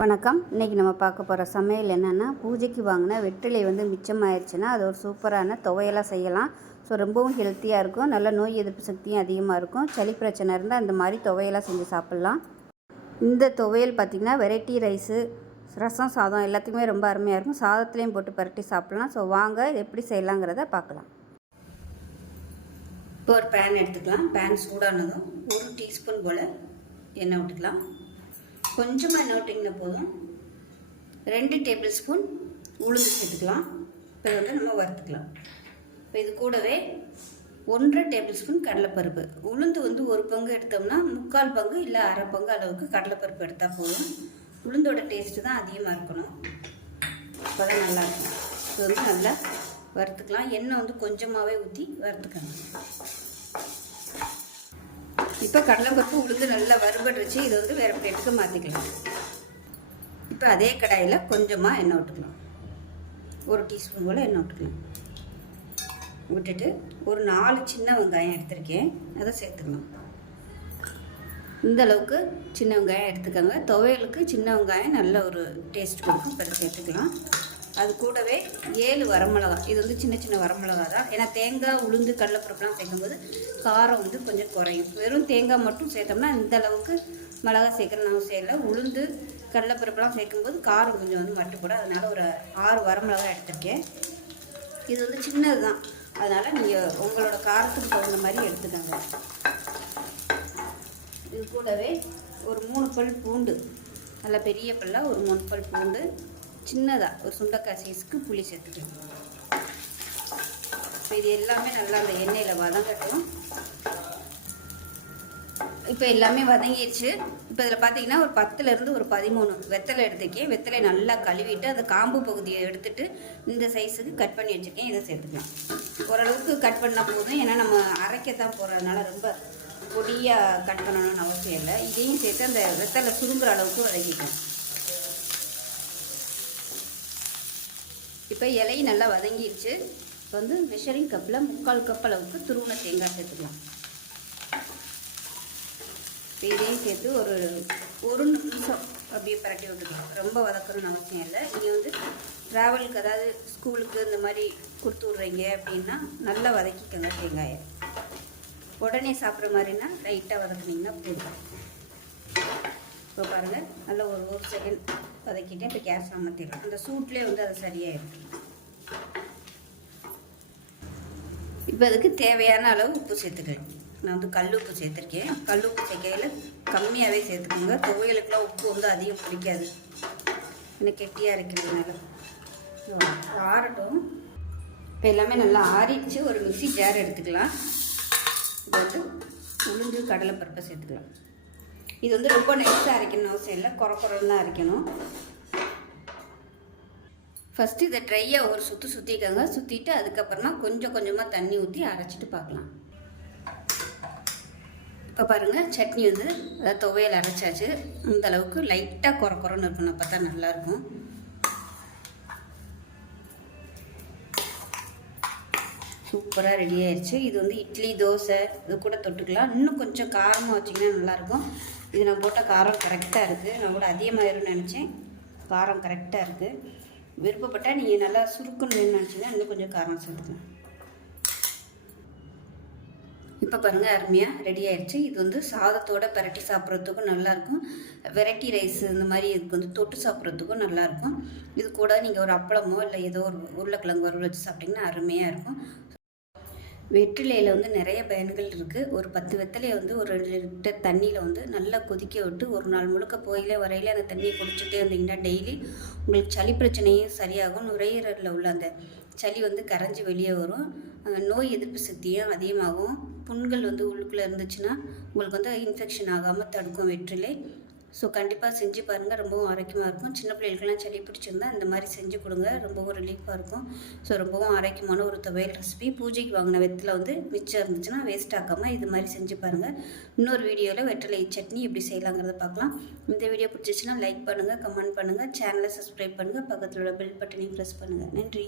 வணக்கம். இன்றைக்கி நம்ம பார்க்க போகிற சமையல் என்னென்னா பூஜைக்கு வாங்கின வெற்றிலை வந்து மிச்சமாயிருச்சுன்னா அது ஒரு சூப்பரான துவையெல்லாம் செய்யலாம். ஸோ ரொம்பவும் ஹெல்த்தியாக இருக்கும். நல்ல நோய் எதிர்ப்பு சக்தியும் அதிகமாக இருக்கும். சளி பிரச்சனை இருந்தால் அந்த மாதிரி துவையெல்லாம் செஞ்சு சாப்பிட்லாம். இந்த துவையல் பார்த்திங்கன்னா வெரைட்டி ரைஸு ரசம் சாதம் எல்லாத்துக்குமே ரொம்ப அருமையாக இருக்கும். சாதத்துலேயும் போட்டு பரட்டி சாப்பிட்லாம். ஸோ வாங்க எப்படி செய்யலாங்கிறத பார்க்கலாம். இப்போ ஒரு பேன் எடுத்துக்கலாம். பேன் சூடானதும் ஒரு டீஸ்பூன் போல் எண்ணெய் விட்டுக்கலாம் கொஞ்சமாக எண்ணெய் போதும். ரெண்டு டேபிள் ஸ்பூன் உளுந்து சேர்த்துக்கலாம். இப்போ வந்து நம்ம வறுத்துக்கலாம். இப்போ இது கூடவே ஒன்றரை டேபிள் ஸ்பூன் கடலைப்பருப்பு. உளுந்து வந்து ஒரு பங்கு எடுத்தோம்னா முக்கால் பங்கு இல்லை அரை பங்கு அளவுக்கு கடலைப்பருப்பு எடுத்தால் போதும். உளுந்தோட டேஸ்ட்டு தான் அதிகமாக இருக்கணும். அப்போ தான் நல்லாயிருக்கும் இது வந்து நல்லா வறுத்துக்கலாம். எண்ணெய் வந்து கொஞ்சமாகவே ஊற்றி வறுத்துக்கணும். இப்போ கடலைப்பருப்பு உளுந்து நல்லா வறுபட்டுருச்சு இதை வந்து வேறு பிளேட்டுக்கு மாற்றிக்கலாம் இப்போ அதே கடாயில் கொஞ்சமாக எண்ணெய் விட்டுக்கலாம் ஒரு டீஸ்பூன் போல் எண்ணெய் விட்டுக்கலாம் விட்டுட்டு ஒரு நாலு சின்ன வெங்காயம் எடுத்திருக்கேன். அதை சேர்த்துக்கலாம் இந்த அளவுக்கு சின்ன வெங்காயம் எடுத்துக்கோங்க. துவையலுக்கு சின்ன வெங்காயம் நல்ல ஒரு டேஸ்ட் கொடுக்கும். இப்போ சேர்த்துக்கலாம். அது கூடவே ஏழு வரமிளகா. இது வந்து சின்ன சின்ன வரமிளகா தான் ஏன்னா தேங்காய் உளுந்து கடலைப்பருப்புலாம் சேர்க்கும்போது காரம் வந்து கொஞ்சம் குறையும். வெறும் தேங்காய் மட்டும் சேர்த்தோம்னா இந்த அளவுக்கு மிளகா சேர்க்குற அவசியம் செய்யலை உளுந்து கடலைப்பருப்புலாம் சேர்க்கும்போது காரம் கொஞ்சம் வந்து மட்டுப்படும் அதனால் ஒரு ஆறு வரமிளகா எடுத்திருக்கேன். இது வந்து சின்னது தான் அதனால் நீங்கள் உங்களோட காரத்துக்கு தகுந்த மாதிரி எடுத்துக்கோங்க. இது கூடவே ஒரு மூணு பல் பூண்டு. நல்ல பெரிய பல்லாக ஒரு மூணு பல் பூண்டு. சின்னதாக ஒரு சுண்டக்காய் சைஸ்க்கு புளி சேர்த்துக்கணும். இப்போ இது எல்லாமே நல்லா அந்த எண்ணெயில் வதங்கட்டும். இப்போ எல்லாமே வதங்கிடுச்சு. இப்போ இதில் பார்த்தீங்கன்னா ஒரு பத்துலேருந்து ஒரு பதிமூணு வெத்தலை எடுத்துக்கேன் வெத்தலை நல்லா கழுவிட்டு அந்த காம்பு பகுதியை எடுத்துட்டு இந்த சைஸுக்கு கட் பண்ணி வச்சுருக்கேன். இதை சேர்த்துக்கலாம். ஓரளவுக்கு கட் பண்ணால் போதும். ஏன்னா நம்ம அரைக்கத்தான் போகிறதுனால ரொம்ப பொடியாக கட் பண்ணணும்னு அவசியம் இல்லை. இதையும் சேர்த்து அந்த வெத்தலை சுருங்குற அளவுக்கு வதக்கிக்கலாம். இப்போ இலையும் நல்லா வதங்கிடுச்சு. இப்போ வந்து மெஷரிங் கப்பில் முக்கால் கப் அளவுக்கு துருவண தேங்காய் சேர்த்துக்கலாம். இப்போ இதையும் சேர்த்து ஒரு ஒரு நிமிஷம் அப்படியே பரட்டி விட்டுக்கலாம். ரொம்ப வதக்கணும்னு அவசியம் இல்லை. நீங்கள் வந்து ட்ராவலுக்கு அதாவது ஸ்கூலுக்கு இந்த மாதிரி கொடுத்து விட்றீங்க அப்படின்னா நல்லா வதக்கிக்கோங்க தேங்காயை. உடனே சாப்பிட்ற மாதிரினா லைட்டாக வதக்குனீங்கன்னா போதும். இப்போ பாருங்கள் நல்லா ஒரு ஒரு செகண்ட் வதக்கிட்டேன் இப்போ கேஸ் அமர்த்திடலாம். அந்த சூட்லேயே வந்து அது சரியாயிடும். இப்போ அதுக்கு தேவையான அளவு உப்பு சேர்த்துக்கலாம். நான் வந்து கல் உப்பு சேர்த்துருக்கேன். கல் உப்பு சேர்க்கையில் கம்மியாகவே சேர்த்துக்கோங்க. துவையலுக்குலாம் உப்பு வந்து அதிகம் பிடிக்காது இன்னும் கெட்டியாக இருக்கிறதுனால ஆறட்டும். இப்போ எல்லாமே நல்லா ஆறிச்சு ஒரு மிக்சி ஜார் எடுத்துக்கலாம். இது வந்து உளுந்து கடலைப்பருப்பை சேர்த்துக்கலாம். இது வந்து ரொம்ப நெக்ஸ்ட்டாக அரைக்கணும் அவசியம் இல்லை. குறை குறைன்னு தான் அரைக்கணும். ஃபஸ்ட்டு இதை ட்ரையாக ஒரு சுற்றி சுற்றிக்கோங்க சுற்றிட்டு அதுக்கப்புறமா கொஞ்சம் கொஞ்சமாக தண்ணி ஊற்றி அரைச்சிட்டு பார்க்கலாம். இப்போ பாருங்கள் சட்னி வந்து அதாவது துவையல் அரைச்சாச்சு. இந்த அளவுக்கு லைட்டாக குறை குறைன்னு இருக்கணும். அப்போ தான் நல்லாயிருக்கும் சூப்பராக ரெடி ஆயிடுச்சு இது வந்து இட்லி தோசை இது கூட தொட்டுக்கலாம். இன்னும் கொஞ்சம் காரமாக வச்சிங்கன்னா நல்லாயிருக்கும். இது நான் போட்ட காரம் கரெக்டாக இருக்குது நான் கூட அதிகமாயிரும்னு நினச்சேன். காரம் கரெக்டாக இருக்குது விருப்பப்பட்டால் நீங்கள் நல்லா சுருக்கணும்னு நினச்சிங்கன்னா இன்னும் கொஞ்சம் காரம் சேர்த்துக்கலாம். இப்போ பாருங்கள் அருமையாக ரெடி ஆயிடுச்சு இது வந்து சாதத்தோட பரட்டி சாப்பிட்றதுக்கும் நல்லாயிருக்கும். வெரைட்டி ரைஸ் இந்த மாதிரி இதுக்கு வந்து தொட்டு சாப்பிட்றதுக்கும் நல்லாயிருக்கும். இது கூட நீங்கள் ஒரு அப்பளமோ இல்லை ஏதோ ஒரு உருளைக்கிழங்கு வறுவல் வச்சு சாப்பிட்டிங்கன்னா அருமையாக இருக்கும். வெற்றிலையில் வந்து நிறைய பயன்கள் இருக்குது ஒரு பத்து வெத்தலையை வந்து ஒரு ரெண்டு லிட்டர் தண்ணியில் வந்து நல்லா கொதிக்க விட்டு ஒரு நாள் முழுக்க போயிலே வரையில அந்த தண்ணியை குடிச்சிட்டே இருந்தீங்கன்னா டெய்லி உங்களுக்கு சளி பிரச்சனையும் சரியாகும். நுரையீரலில் உள்ள அந்த சளி வந்து கரைஞ்சி வெளியே வரும். நோய் எதிர்ப்பு சக்தியும் அதிகமாகும். புண்கள் வந்து உள்ளுக்குள்ளே இருந்துச்சுன்னா உங்களுக்கு வந்து இன்ஃபெக்ஷன் ஆகாமல் தடுக்கும் வெற்றிலை. ஸோ கண்டிப்பாக செஞ்சு பாருங்கள் ரொம்பவும் ஆரோக்கியமாக இருக்கும். சின்ன பிள்ளைகளுக்கெல்லாம் சளி பிடிச்சிருந்தா இந்த மாதிரி செஞ்சு கொடுங்க. ரொம்பவும் ரிலீஃபாக இருக்கும். ஸோ ரொம்பவும் ஆரோக்கியமான ஒரு துவையல் ரெசிபி பூஜைக்கு வாங்கின வெத்தில் வந்து மிச்சம் இருந்துச்சுன்னா வேஸ்ட் ஆக்காமல் இது மாதிரி செஞ்சு பாருங்கள் இன்னொரு வீடியோவில் வெற்றிலை சட்னி எப்படி செய்யலாங்கிறத பார்க்கலாம். இந்த வீடியோ பிடிச்சிச்சுன்னா லைக் பண்ணுங்கள் கமெண்ட் பண்ணுங்கள் சேனலை சப்ஸ்கிரைப் பண்ணுங்கள் பக்கத்தில் உள்ள பெல் பட்டனையும் ப்ரெஸ் பண்ணுங்கள் நன்றி.